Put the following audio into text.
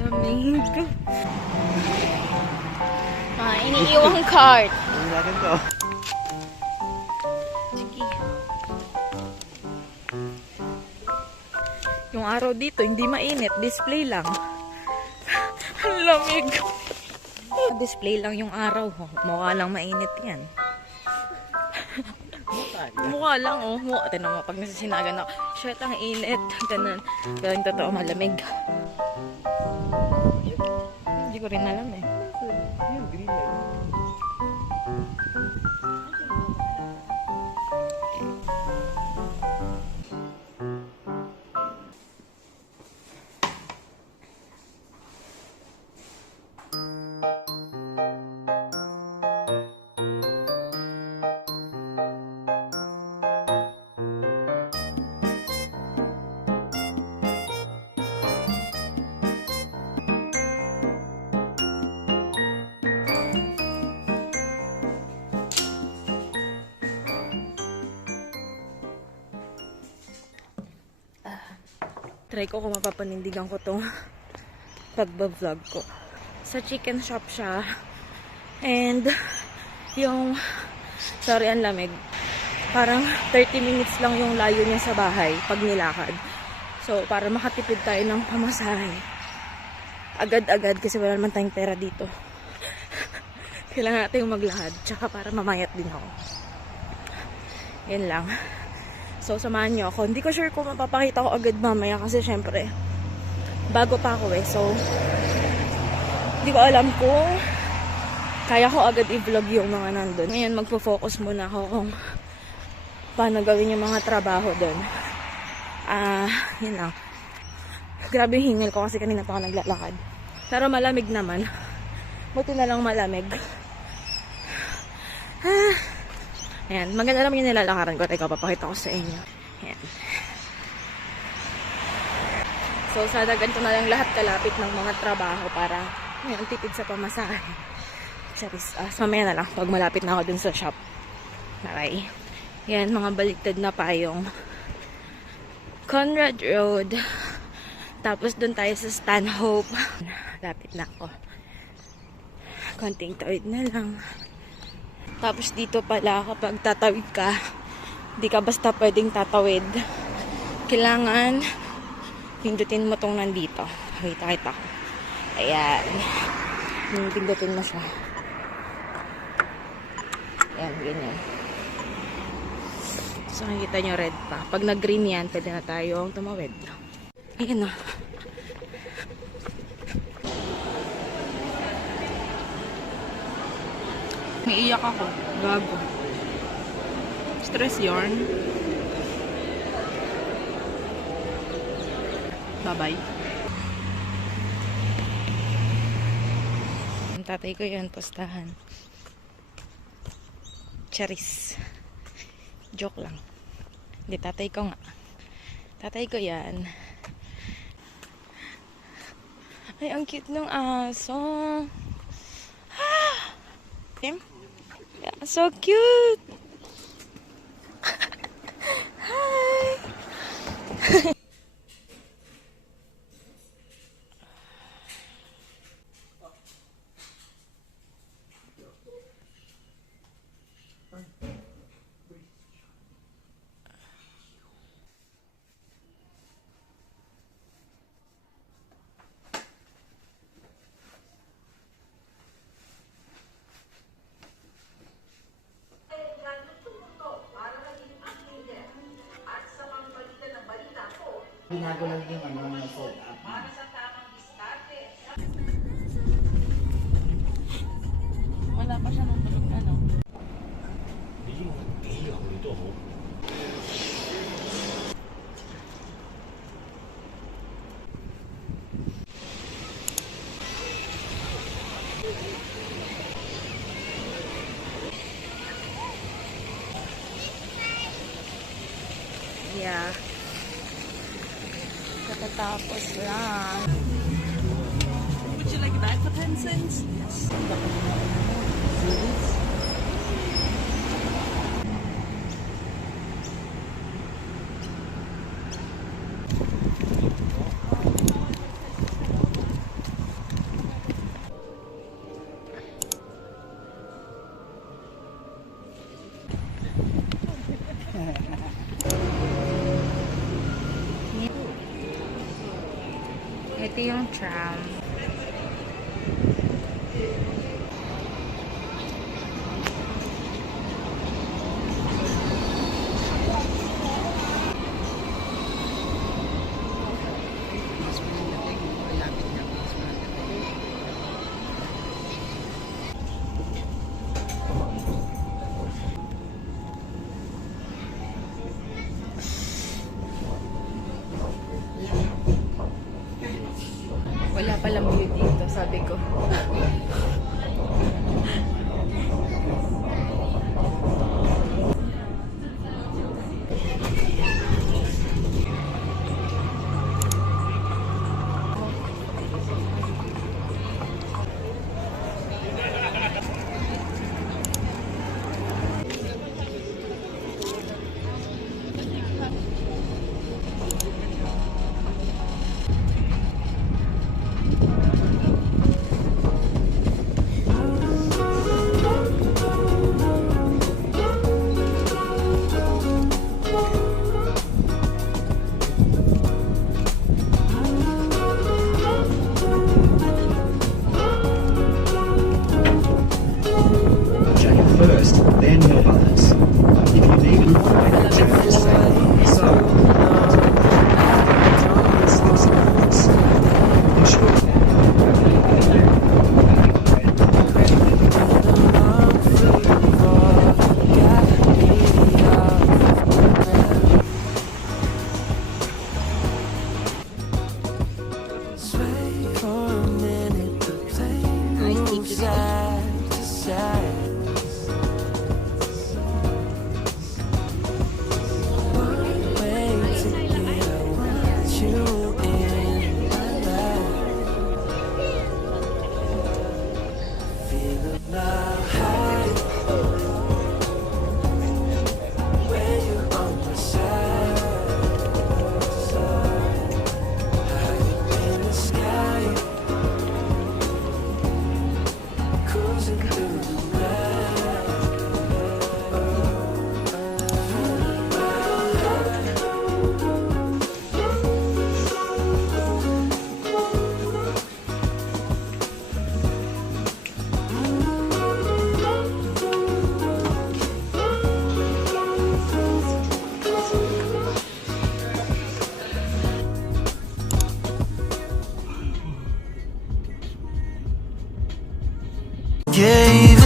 Lamig. Iniiwang cart. Ano natin to? Sige. Yung araw dito, hindi mainit. Display lang. Ang lamig. Display lang yung araw. Mukha lang mainit yan. Mukha lang, oh. Mukha. Tinan mo, pag nasasinagan ako, shit, ang init. Ganun. Pero yung totoo, malamig. Hindi ko rin alam eh. Yung green light. Try ko kung mapapanindigan ko tong pagbablog ko. Sa chicken shop siya. And yung, sorry, ang lamig. Parang 30 minutes lang yung layo niya sa bahay pag nilakad. So, para makatipid tayo ng pamasahe. Agad-agad kasi wala naman tayong pera dito. Kailangan natin maglakad. Tsaka para mamayat din ako. Yan lang. So, samahan nyo ako. Hindi ko sure kung mapapakita ko agad mamaya kasi syempre, bago pa ako eh. So, hindi ko alam kung kaya ko agad i-vlog yung mga nandun. Ngayon, magpo-focus muna ako kung paano gawin yung mga trabaho dun. Yun lang. Grabe yung hingal ko kasi kanina pa ako naglalakad. Pero malamig naman. Buti na lang malamig. Ayan, maganda naman yung nilalakaran ko. Teka, papakita ko sa inyo. Ayan. So, sana ganito na lang lahat kalapit ng mga trabaho para ngayon, tipid sa pamasahe. Charis, mamaya na lang pag malapit na ako dun sa shop. Okay. Yan, mga baliktad na payong. Conrad Road. Tapos dun tayo sa Stanhope. Lapit na ako. Konting tawid na lang. Tapos dito pala, kapag tatawid ka, di ka basta pwedeng tatawid. Kailangan pindutin mo tong nandito. Kita ko. Ayan. Pindutin mo siya. Ayan, ganyan. So, nakikita nyo red pa. Pag nag-green yan, pwede na tayong tumawid. Ayan na. Naiiyak ako. Gago. Stress yarn. Bye-bye. Ang tatay ko yun, postahan. Charis. Joke lang. Hindi, tatay ko nga. Tatay ko yan. Ay, ang cute ng aso. Him? Yeah, so cute. Hi. Binago lang yung ano, set up. Wala pa siya ng tulog, ano? Yeah. Katatapos lang. Would you like that for 10 cents? Yes. Ito yung tram. Wala palang view dito, sabi ko. Check first, then help others. If you need group ride, check the same. So, ensure Gave